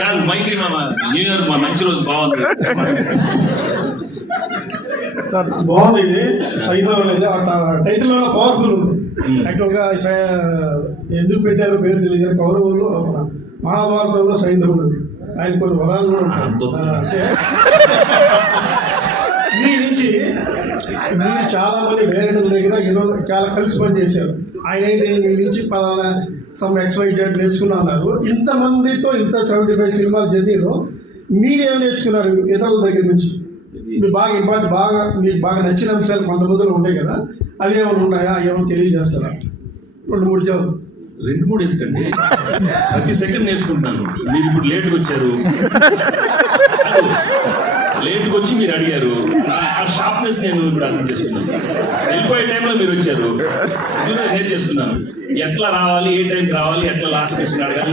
కాదు మైకి new year మా మంచి రోజు బాగుంది. సార్ బాగుంది ఇది సైన్యం అనేది టైటిల్ వల్ల పవర్ఫుల్ ఉంది. యాక్చువల్గా ఎందుకు పెట్టారో పేరు తెలియదు. కౌరవులు మహాభారతంలో సైంధవుడు ఆయన కొన్ని వరాలు కూడా ఉంటాయి. అంటే మీ నుంచి మీరు చాలా మంది డైరెక్టర్ల దగ్గర ఈరోజు చాలా కలిసి పనిచేశారు. ఆయన ఏంటి మీ నుంచి పలానా సమ్ XYZ నేర్చుకున్నా అన్నారు. ఇంతమందితో ఇంత 75 సినిమాల జర్నీలో మీరేం నేర్చుకున్నారు ఇతరుల దగ్గర నుంచి? మీకు బాగా మీకు బాగా నచ్చిన అంశాలు కొంతమందిలో ఉంటాయి కదా, అవి ఏమైనా ఉన్నాయా? ఏమైనా తెలియజేస్తారా? 2-3 చాలు. 2-3 ఎందుకండి, ప్రతి సెకండ్ నేర్చుకుంటున్నాను. మీరు ఇప్పుడు లేట్గా వచ్చారు, లేట్గా వచ్చి మీరు అడిగారు, ఆ షార్ప్నెస్ నేను ఇప్పుడు అర్థం చేసుకున్నాను. వెళ్ళిపోయే టైంలో మీరు వచ్చారు, నేర్చేస్తున్నాను. ఎట్లా రావాలి, ఏ టైంకి రావాలి, ఎట్లా లాస్ట్ క్వశ్చన్ అడగాలి.